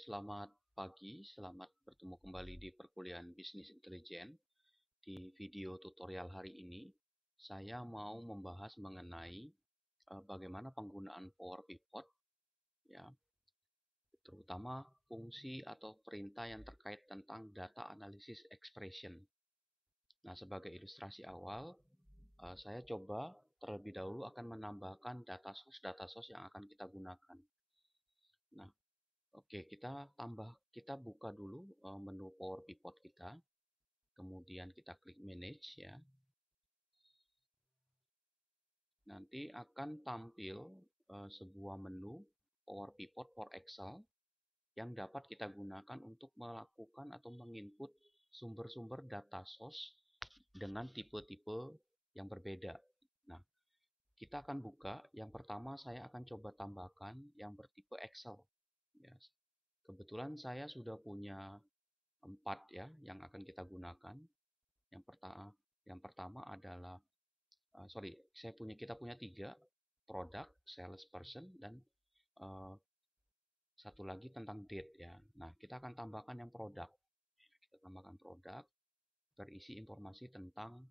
Selamat pagi, selamat bertemu kembali di perkuliahan Bisnis Intelijen. Di video tutorial hari ini, saya mau membahas mengenai bagaimana penggunaan Power Pivot, ya, terutama fungsi atau perintah yang terkait tentang data analysis expression. Nah, sebagai ilustrasi awal, saya coba terlebih dahulu akan menambahkan data source yang akan kita gunakan. Nah, oke, kita buka dulu menu Power Pivot kita, kemudian kita klik Manage ya. Nanti akan tampil sebuah menu Power Pivot for Excel yang dapat kita gunakan untuk melakukan atau menginput sumber-sumber data source dengan tipe-tipe yang berbeda. Nah, kita akan buka. Yang pertama saya akan coba tambahkan yang bertipe Excel. Ya, kebetulan saya sudah punya 4 ya yang akan kita gunakan. Yang pertama adalah kita punya 3, product, salesperson, dan satu lagi tentang date ya. Nah, kita akan tambahkan yang product. Kita tambahkan product, berisi informasi tentang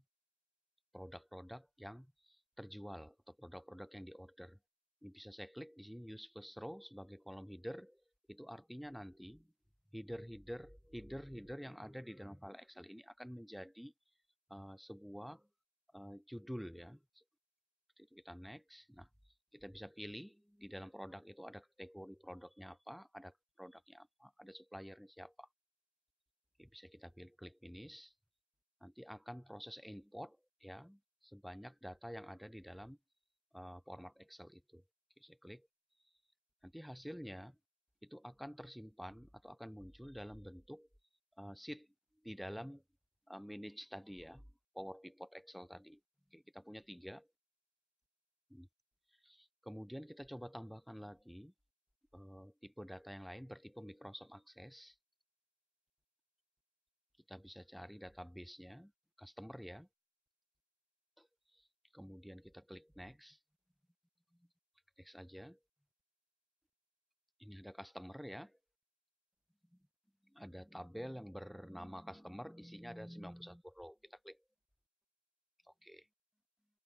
produk-produk yang terjual atau produk-produk yang diorder. Ini bisa saya klik di sini use first row sebagai kolom header. Itu artinya nanti header yang ada di dalam file Excel ini akan menjadi sebuah judul ya. Seperti itu, kita next. Nah, kita bisa pilih di dalam produk itu ada kategori produknya apa, ada produknya apa, ada suppliernya siapa. Oke, bisa kita pilih klik finish. Nanti akan proses import ya sebanyak data yang ada di dalam format Excel itu. Oke, saya klik. Nanti hasilnya itu akan tersimpan atau akan muncul dalam bentuk sheet di dalam manage tadi ya, Power Pivot Excel tadi. Oke, kita punya 3. Kemudian kita coba tambahkan lagi tipe data yang lain bertipe Microsoft Access. Kita bisa cari database-nya, customer ya. Kemudian kita klik next. Next aja. Ini ada customer ya. Ada tabel yang bernama customer, isinya ada 91 row. Kita klik. Oke.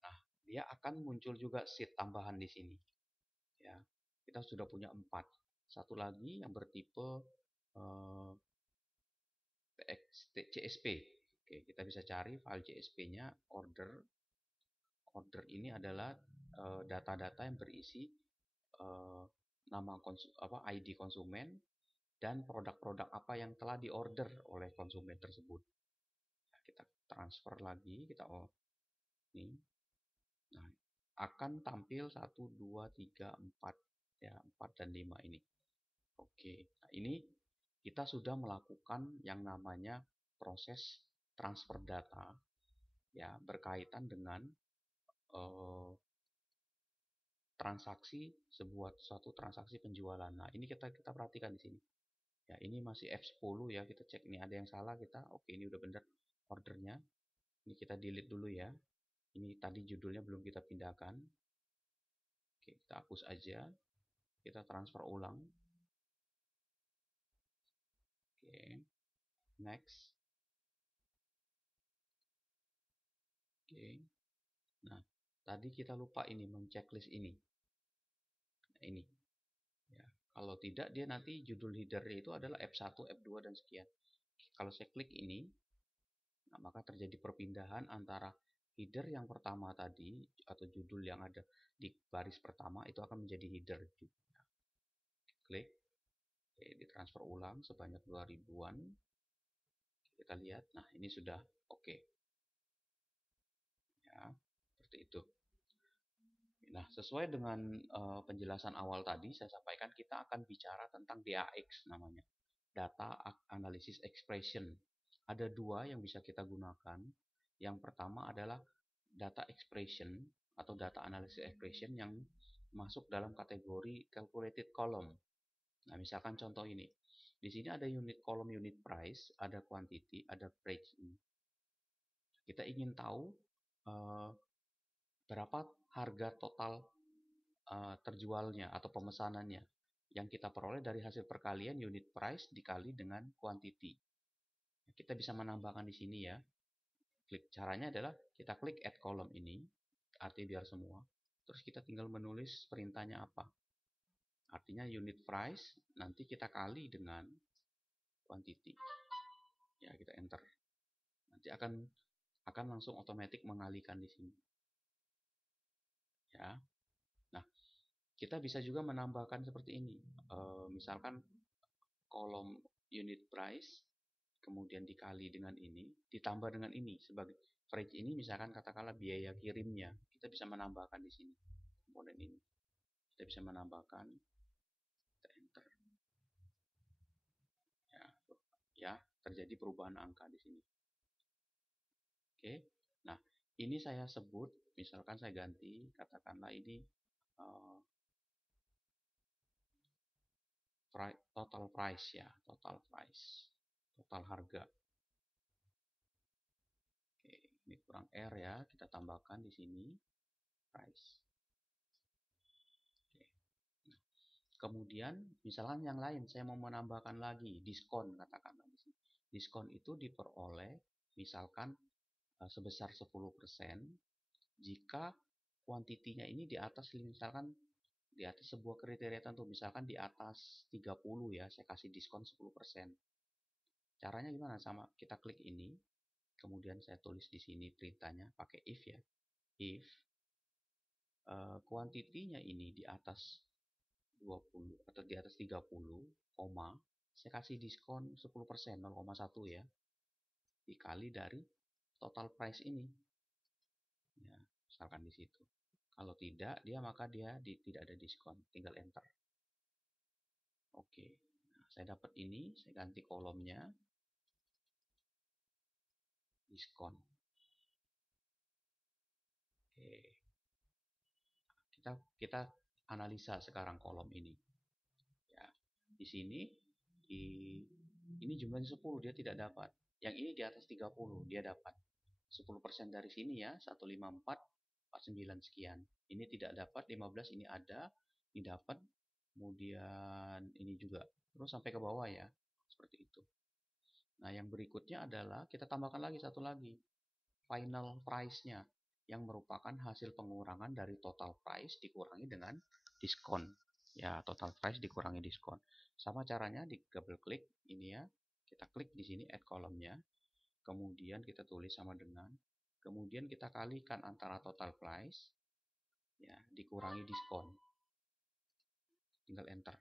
Nah, dia akan muncul juga sheet tambahan di sini. Ya. Kita sudah punya 4. Satu lagi yang bertipe CSP. Oke, kita bisa cari file CSP-nya order. Order ini adalah data-data yang berisi nama ID konsumen dan produk-produk apa yang telah diorder oleh konsumen tersebut. Nah, kita transfer lagi, ini. Nah, akan tampil 1 2 3 4 ya, 4 dan 5 ini. Oke. Nah, ini kita sudah melakukan yang namanya proses transfer data ya berkaitan dengan suatu transaksi penjualan. Nah, ini kita perhatikan di sini. Ya, ini masih F10 ya, kita cek ini ada yang salah oke, ini udah benar ordernya. Ini kita delete dulu ya. Ini tadi judulnya belum kita pindahkan. Oke, kita hapus aja. Kita transfer ulang. Oke. Next. Oke. Nah, tadi kita lupa ini men-checklist ini. Nah, ini. Ya, kalau tidak dia nanti judul headernya itu adalah F1, F2 dan sekian. Kalau saya klik ini, nah, maka terjadi perpindahan antara header yang pertama tadi atau judul yang ada di baris pertama itu akan menjadi header juga. Klik, oke, ditransfer ulang sebanyak 2000-an. Kita lihat, nah ini sudah oke. Ya, seperti itu. Nah, sesuai dengan penjelasan awal tadi saya sampaikan, kita akan bicara tentang DAX namanya, Data Analysis Expression. Ada 2 yang bisa kita gunakan. Yang pertama adalah data expression atau data analysis expression yang masuk dalam kategori calculated column. Nah, misalkan contoh ini. Di sini ada kolom unit price, ada quantity, ada price. Kita ingin tahu berapa harga total terjualnya atau pemesanannya. yang kita peroleh dari hasil perkalian unit price dikali dengan quantity. Kita bisa menambahkan di sini ya. Caranya adalah kita klik add column ini, arti biar semua. Terus kita tinggal menulis perintahnya apa. Artinya unit price nanti kita kali dengan quantity. Ya, kita enter. Nanti akan langsung otomatis mengalihkan di sini. Ya. Nah, kita bisa juga menambahkan seperti ini. Misalkan kolom unit price kemudian dikali dengan ini, ditambah dengan ini sebagai freight ini, misalkan katakanlah biaya kirimnya, kita bisa menambahkan di sini komponen ini. Kita bisa menambahkan, kita enter. Ya, terjadi perubahan angka di sini. Oke. Nah, ini saya sebut, misalkan saya ganti, katakanlah ini total price ya, total price, total harga. Oke, ini kurang R ya, kita tambahkan di sini price. Oke. Nah, kemudian misalkan yang lain saya mau menambahkan lagi diskon, katakanlah di sini. Diskon itu diperoleh misalkan sebesar 10% jika kuantitinya ini di atas, misalkan di atas sebuah kriteria tertentu, misalkan di atas 30 ya, saya kasih diskon 10%. Caranya gimana? Sama, kita klik ini, kemudian saya tulis di sini perintahnya pakai if ya. If kuantitinya ini di atas 20 atau di atas 30, saya kasih diskon 10%, 0,1 ya, dikali dari total price ini. Ya, misalkan di situ. Kalau tidak, maka dia tidak ada diskon, tinggal enter. Oke, nah, saya dapat ini, saya ganti kolomnya diskon. Oke, kita analisa sekarang kolom ini. Ya, di sini ini jumlahnya 10, dia tidak dapat. Yang ini di atas 30, dia dapat. 10% dari sini ya, 15449 sekian. Ini tidak dapat, 15 ini ada, ini dapat, kemudian ini juga. Terus sampai ke bawah ya, seperti itu. Nah, yang berikutnya adalah kita tambahkan lagi satu lagi, final price-nya, yang merupakan hasil pengurangan dari total price dikurangi dengan diskon. Ya, total price dikurangi diskon. Sama caranya, di double klik ini ya, kita klik di sini add column-nya. Kemudian kita tulis sama dengan, kemudian kita kalikan antara total price ya dikurangi diskon, tinggal enter.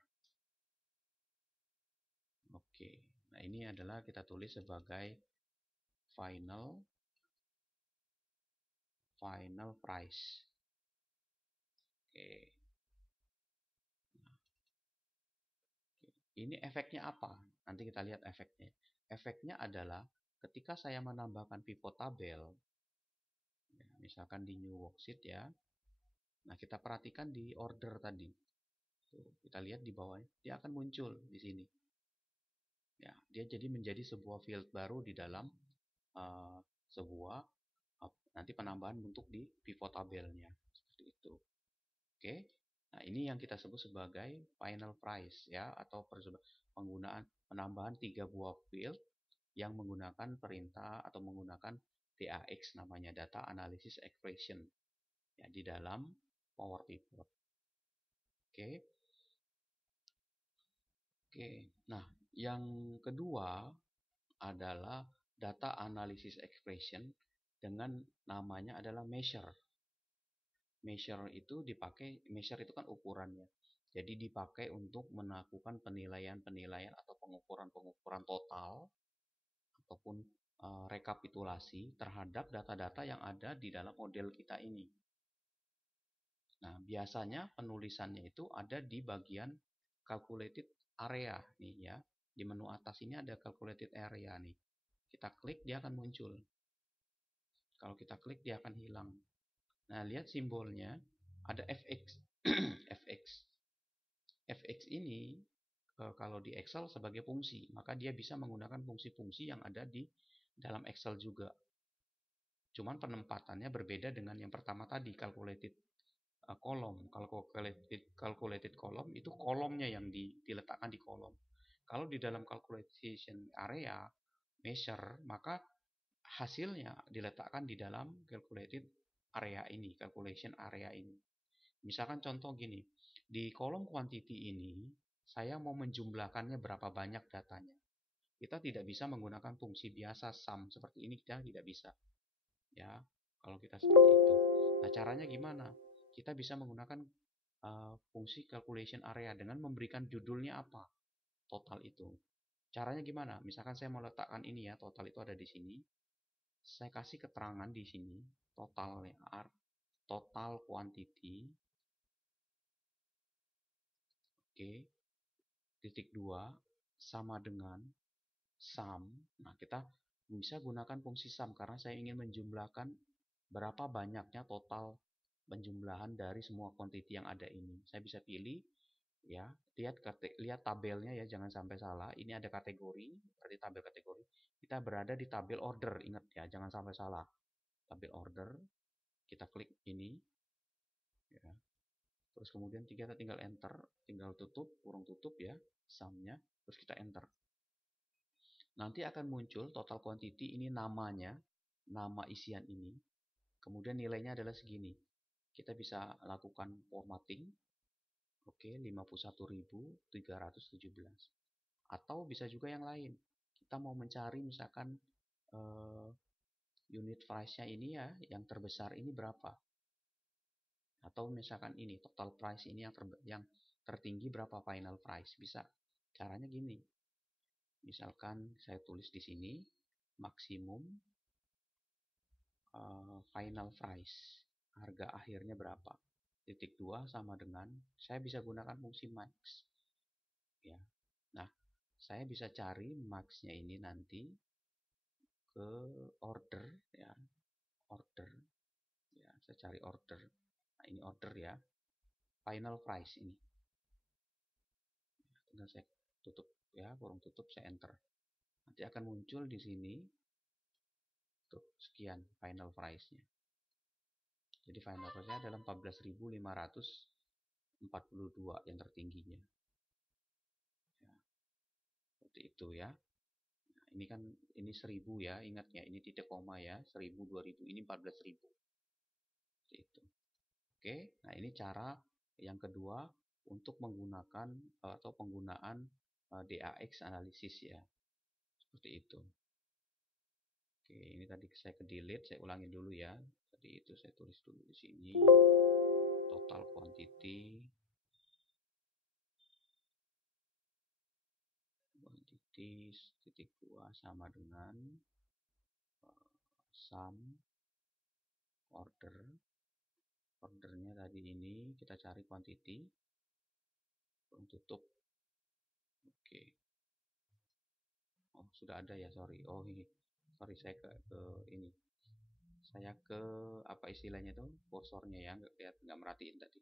Oke, nah ini adalah kita tulis sebagai final price. Oke. Nah, ini efeknya apa? Nanti kita lihat efeknya. Efeknya adalah ketika saya menambahkan pivot tabel, ya, misalkan di new worksheet ya. Nah, kita perhatikan di order tadi. Tuh, kita lihat di bawahnya, dia akan muncul di sini. Ya, dia jadi menjadi sebuah field baru di dalam sebuah nanti penambahan bentuk di pivot tabelnya seperti itu. Oke. Nah, ini yang kita sebut sebagai final price ya, atau penggunaan penambahan 3 buah field yang menggunakan perintah atau menggunakan DAX, namanya data analysis expression ya, di dalam Power Pivot. Oke. Nah, yang kedua adalah data analysis expression dengan namanya adalah measure. Measure itu measure itu kan ukurannya. Jadi dipakai untuk melakukan penilaian-penilaian atau pengukuran-pengukuran total ataupun rekapitulasi terhadap data-data yang ada di dalam model kita ini. Nah, biasanya penulisannya itu ada di bagian calculated area nih ya. Di menu atas ini ada calculated area nih. Kita klik, dia akan muncul. Kalau kita klik, dia akan hilang. Nah, lihat simbolnya, ada fx. fx ini kalau di Excel sebagai fungsi, maka dia bisa menggunakan fungsi-fungsi yang ada di dalam Excel juga. Cuman penempatannya berbeda dengan yang pertama tadi, calculated kolom. Calculated column itu kolomnya yang diletakkan di kolom. Kalau di dalam calculation area measure, maka hasilnya diletakkan di dalam calculation area ini. Misalkan contoh gini, di kolom quantity ini saya mau menjumlahkannya berapa banyak datanya. Kita tidak bisa menggunakan fungsi biasa sum seperti ini, kita tidak bisa. Ya, kalau kita seperti itu. Nah, caranya gimana? Kita bisa menggunakan fungsi calculation area dengan memberikan judulnya apa? Total itu. Caranya gimana? Misalkan saya mau letakkan ini ya, total itu ada di sini. Saya kasih keterangan di sini, totalnya total quantity. Oke. Titik 2 sama dengan sum. Nah, kita bisa gunakan fungsi sum karena saya ingin menjumlahkan berapa banyaknya total penjumlahan dari semua quantity yang ada ini. Saya bisa pilih ya, lihat tabelnya ya, jangan sampai salah. Ini ada kategori, berarti tabel kategori. Kita berada di tabel order, ingat ya, jangan sampai salah. Tabel order, kita klik ini ya. Terus kemudian kita tinggal enter, tinggal tutup, kurung tutup ya, sumnya, terus kita enter. Nanti akan muncul total quantity, ini namanya, nama isian ini. Kemudian nilainya adalah segini. Kita bisa lakukan formatting. Oke, 51.317. Atau bisa juga yang lain. Kita mau mencari misalkan unit price-nya ini ya, yang terbesar ini berapa? Atau misalkan ini total price ini yang tertinggi berapa final price? Bisa. Caranya gini. Misalkan saya tulis di sini maksimum final price, harga akhirnya berapa? Titik 2 sama dengan, saya bisa gunakan fungsi max ya. Nah, saya bisa cari max-nya ini nanti ke order ya, order ya, saya cari order. Nah, ini order ya, final price ini. Tinggal saya tutup ya, kurung tutup, saya enter. Nanti akan muncul di sini tuh sekian final price-nya. Jadi final price-nya adalah 14.542 yang tertingginya. Ya, seperti itu ya. Nah, ini kan ini 1000 ya, ingat ya, ini titik koma ya, 1000, 2000, ini 14.000. Seperti itu. Oke, nah ini cara yang kedua untuk menggunakan atau penggunaan DAX analisis ya. Seperti itu. Oke, ini tadi saya ke delete, saya ulangi dulu ya. Tadi itu saya tulis dulu di sini. Total quantity titik 2 sama dengan sum ordernya tadi ini, kita cari quantity, tutup. Oke. Oh, sudah ada ya, sorry. Oh, ini sorry, saya ke ini, saya ke apa istilahnya itu, kursornya ya, nggak merhatiin tadi.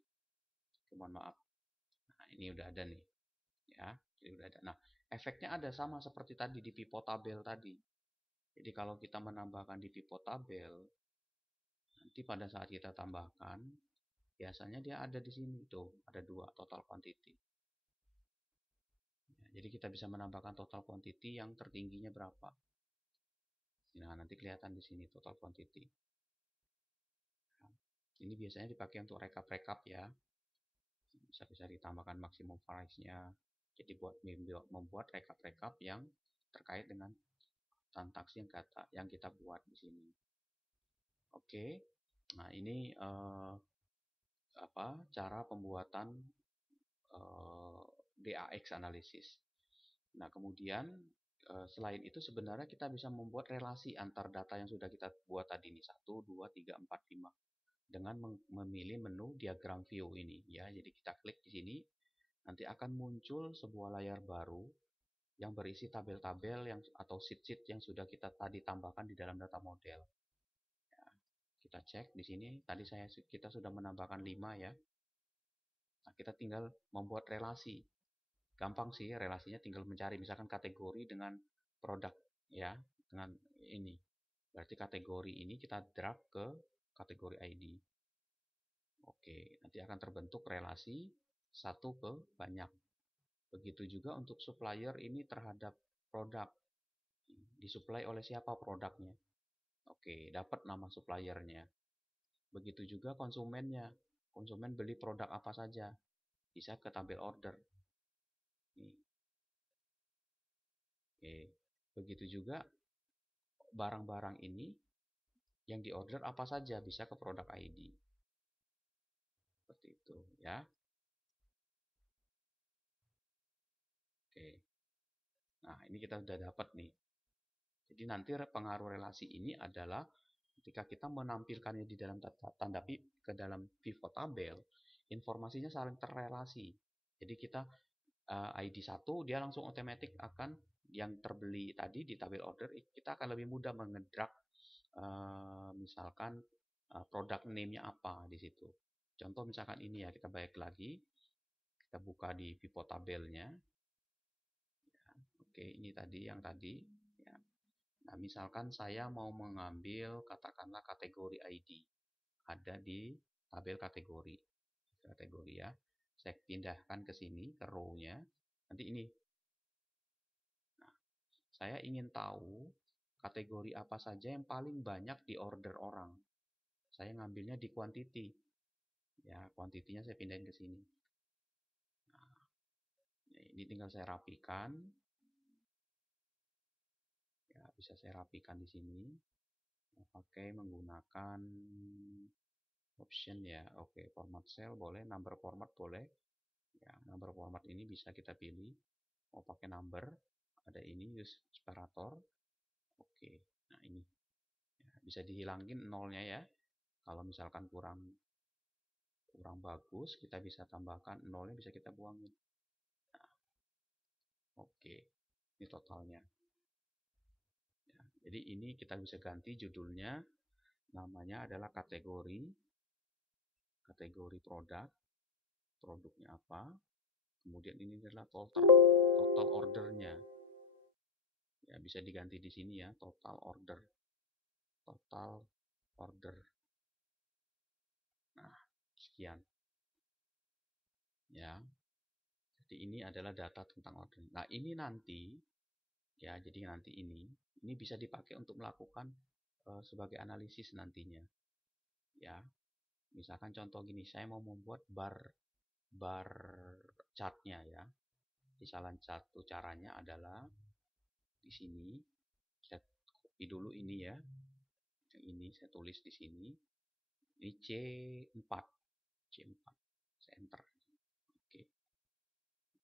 Mohon maaf. Nah, ini udah ada nih ya, jadi udah ada. Nah, efeknya ada sama seperti tadi di pivot tabel tadi. Jadi kalau kita menambahkan di pivot tabel, nanti pada saat kita tambahkan, biasanya dia ada di sini tuh, ada 2 total quantity. Ya, jadi kita bisa menambahkan total quantity yang tertingginya berapa. Nah, nanti kelihatan di sini total quantity. Nah, ini biasanya dipakai untuk rekap-rekap ya. Bisa ditambahkan maksimum price-nya. Jadi buat membuat rekap-rekap yang terkait dengan transaksi yang kita buat di sini. Oke. Nah, ini cara pembuatan DAX analisis. Nah, kemudian selain itu sebenarnya kita bisa membuat relasi antar data yang sudah kita buat tadi ini 1, 2, 3, 4, 5 dengan memilih menu diagram view ini ya. Jadi kita klik di sini, nanti akan muncul sebuah layar baru yang berisi tabel-tabel yang atau sheet-sheet yang sudah kita tadi tambahkan di dalam data model. Ya, kita cek di sini, tadi kita sudah menambahkan 5 ya. Nah, kita tinggal membuat relasi. Gampang sih relasinya, tinggal mencari misalkan kategori dengan produk ya, dengan ini. Berarti kategori ini kita drag ke kategori ID. Oke, nanti akan terbentuk relasi satu ke banyak. Begitu juga untuk supplier ini terhadap produk. Disuplai oleh siapa produknya? Oke, dapat nama suppliernya. Begitu juga konsumennya. Konsumen beli produk apa saja? Bisa ke tabel order. Nih. Oke. Begitu juga barang-barang ini yang diorder apa saja bisa ke produk ID. Seperti itu ya. Oke. Nah, ini kita sudah dapat nih. Jadi nanti pengaruh relasi ini adalah ketika kita menampilkannya di dalam tanda ke dalam pivot tabel, informasinya saling terrelasi. Jadi kita ID 1 dia langsung otomatis akan yang terbeli tadi di tabel order, kita akan lebih mudah mengedrag misalkan produk name-nya apa di situ. Contoh misalkan ini ya, kita balik lagi, kita buka di pivot tabelnya. Ya, oke, ini tadi yang tadi. Ya. Nah, misalkan saya mau mengambil katakanlah kategori ID, ada di tabel kategori ya. Saya pindahkan ke sini ke row-nya. Nanti ini. Nah, saya ingin tahu kategori apa saja yang paling banyak di order orang. Saya ngambilnya di quantity. Ya, quantity-nya saya pindahin ke sini. Nah, ini tinggal saya rapikan. Ya, bisa saya rapikan di sini. Pakai menggunakan option ya. Oke, format cell boleh, number format boleh. Ya, number format ini bisa kita pilih. Mau pakai number, ada ini use separator. Oke, nah ini ya, bisa dihilangin nolnya ya. Kalau misalkan kurang bagus, kita bisa tambahkan nolnya, bisa kita buangin. Nah, oke, ini totalnya. Ya, jadi ini kita bisa ganti judulnya, namanya adalah kategori produk, produknya apa. Kemudian ini adalah total ordernya. Ya, bisa diganti di sini ya, total order. Nah, sekian. Ya. Jadi ini adalah data tentang order. Nah, ini nanti ya, jadi nanti ini bisa dipakai untuk melakukan sebagai analisis nantinya. Ya. Misalkan contoh gini, saya mau membuat bar chartnya ya. Di salah satu caranya adalah di sini saya copy dulu ini ya. Yang ini saya tulis di sini. Ini C4. Saya enter. Oke.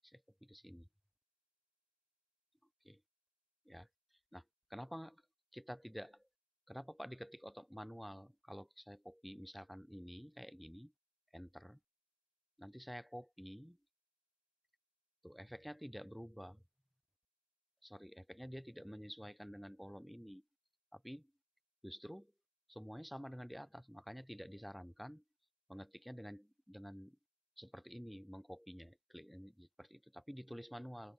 Saya copy ke sini. Oke. Ya. Nah, kenapa Pak diketik manual? Kalau saya copy misalkan ini kayak gini, enter. Nanti saya copy, tuh efeknya tidak berubah. Efeknya dia tidak menyesuaikan dengan kolom ini. Tapi justru semuanya sama dengan di atas. Makanya tidak disarankan mengetiknya dengan seperti ini, mengkopinya. Klik seperti itu. Tapi ditulis manual.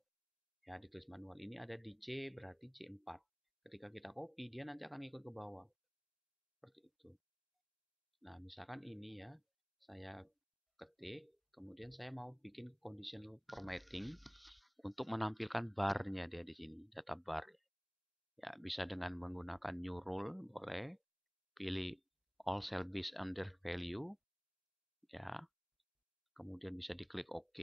Ya, ditulis manual. Ini ada di C, berarti C4. Ketika kita copy, dia nanti akan ikut ke bawah. Seperti itu. Nah, misalkan ini ya, saya ketik, kemudian saya mau bikin conditional formatting untuk menampilkan barnya dia di sini, data bar. Ya, bisa dengan menggunakan new rule, boleh. Pilih all cell based on their value. Ya. Kemudian bisa diklik OK.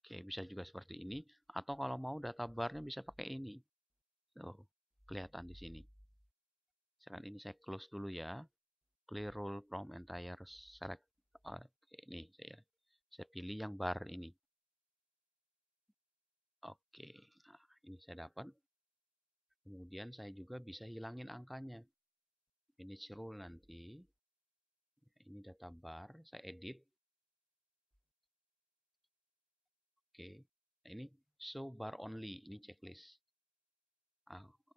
Oke, bisa juga seperti ini. Atau kalau mau data barnya bisa pakai ini. Tuh, kelihatan di sini. Sekarang ini saya close dulu ya. Clear rule from entire select. Ini saya pilih yang bar ini. Oke, nah ini saya dapat. Kemudian saya juga bisa hilangin angkanya. Manage rule nanti. Ini data bar, saya edit. Oke, nah ini show bar only, ini checklist.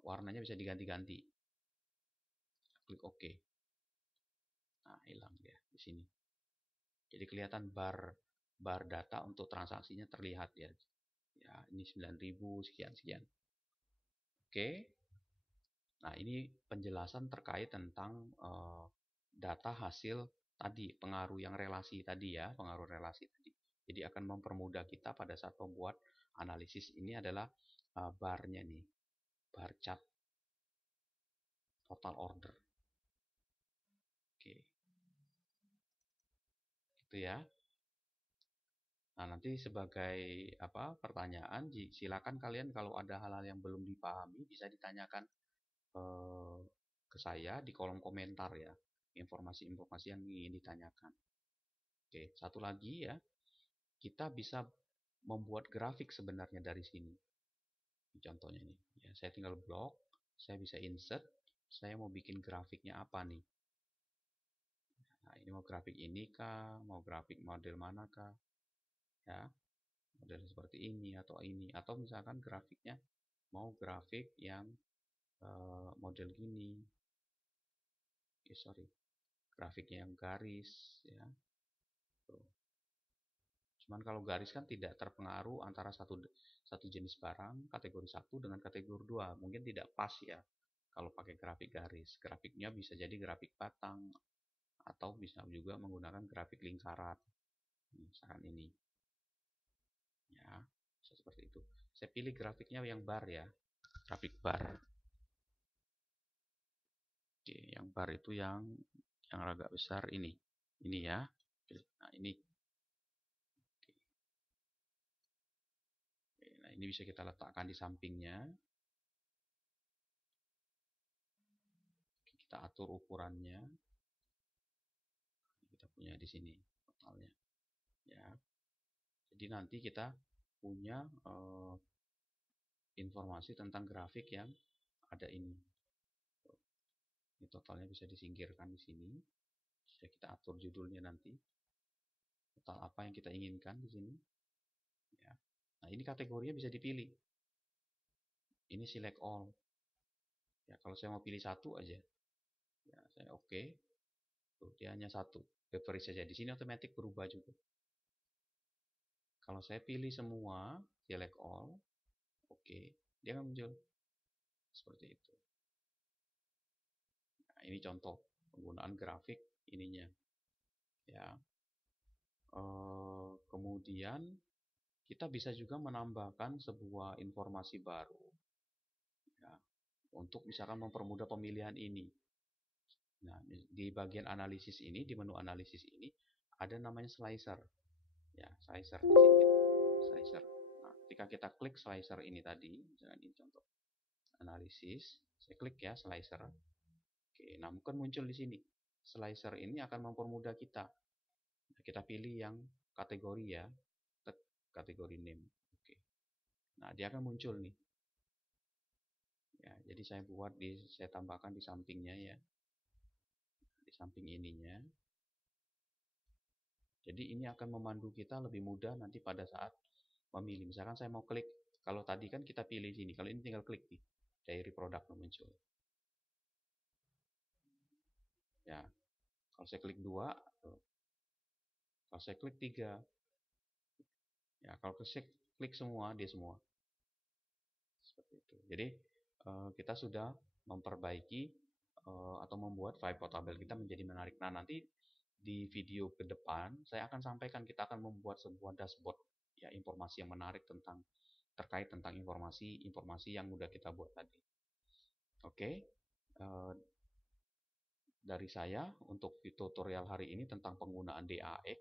Warnanya bisa diganti-ganti. Klik OK. Nah, hilang dia di sini. Jadi kelihatan bar data untuk transaksinya terlihat ya. Ya, ini 9.000 sekian. Oke. Nah, ini penjelasan terkait tentang data hasil tadi, pengaruh yang relasi tadi ya, pengaruh relasi tadi. Jadi akan mempermudah kita pada saat membuat analisis. Ini adalah barnya nih, bar chart total order. Oke, gitu ya. Nah, nanti sebagai pertanyaan, silakan kalian kalau ada hal-hal yang belum dipahami bisa ditanyakan eh, ke saya di kolom komentar ya, informasi-informasi yang ingin ditanyakan. Oke, satu lagi ya, kita bisa membuat grafik sebenarnya dari sini. Ini contohnya nih, ya, saya tinggal blok, saya bisa insert, saya mau bikin grafiknya apa nih. Nah, ini mau grafik ini kah, mau grafik model mana kah, ya, model seperti ini, atau misalkan grafiknya mau grafik yang model gini, grafiknya yang garis, ya. Tuh. Cuman kalau garis kan tidak terpengaruh antara satu jenis barang kategori 1 dengan kategori 2. Mungkin tidak pas ya kalau pakai grafik garis. Grafiknya bisa jadi grafik batang atau bisa juga menggunakan grafik lingkaran. Misalkan ini. Ya, seperti itu. Saya pilih grafiknya yang bar ya. Grafik bar. Oke, yang bar itu yang agak besar ini. Ini ya. Nah, ini. Nah, ini bisa kita letakkan di sampingnya. Kita atur ukurannya. Kita punya di sini totalnya. Ya. Jadi nanti kita punya informasi tentang grafik yang ada ini. Ini totalnya bisa disingkirkan di sini. Sudah kita atur judulnya nanti. Total apa yang kita inginkan di sini. Ya. Nah, ini kategorinya bisa dipilih. Ini select all. Ya, kalau saya mau pilih satu aja, ya saya oke. Tuh, dia hanya satu. Beverage saja. Di sini otomatis berubah juga. Kalau saya pilih semua, select all, oke, dia akan muncul seperti itu. Nah, ini contoh penggunaan grafik ininya. Ya. Kemudian kita bisa juga menambahkan sebuah informasi baru. Ya, untuk misalkan mempermudah pemilihan ini. Nah, di bagian analisis ini, di menu analisis ini, ada namanya slicer. Ya, slicer di sini. Slicer. Nah, ketika kita klik slicer ini tadi, misalkan ini contoh analisis, saya klik ya slicer. Oke, nah mungkin muncul di sini. Slicer ini akan mempermudah kita. Kita pilih yang kategori ya, kategori name. Oke. Nah, dia akan muncul nih. Ya, jadi saya tambahkan di sampingnya ya. Di samping ininya. Jadi ini akan memandu kita lebih mudah nanti pada saat memilih. Misalkan saya mau klik, kalau tadi kan kita pilih sini, kalau ini tinggal klik nih, dari produk muncul. Ya, kalau saya klik 2, kalau saya klik 3, ya kalau saya klik semua, dia semua. Seperti itu. Jadi kita sudah memperbaiki atau membuat file portable kita menjadi menarik. Nah, nanti di video ke depan saya akan sampaikan kita akan membuat sebuah dashboard ya, informasi yang menarik terkait tentang informasi yang sudah kita buat tadi. Oke. Dari saya untuk tutorial hari ini tentang penggunaan DAX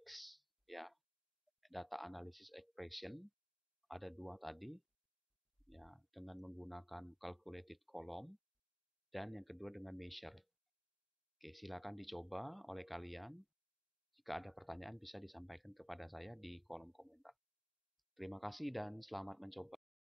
ya, data analysis expression, ada 2 tadi ya, dengan menggunakan calculated column dan yang kedua dengan measure. Oke, silakan dicoba oleh kalian. Jika ada pertanyaan bisa disampaikan kepada saya di kolom komentar. Terima kasih dan selamat mencoba.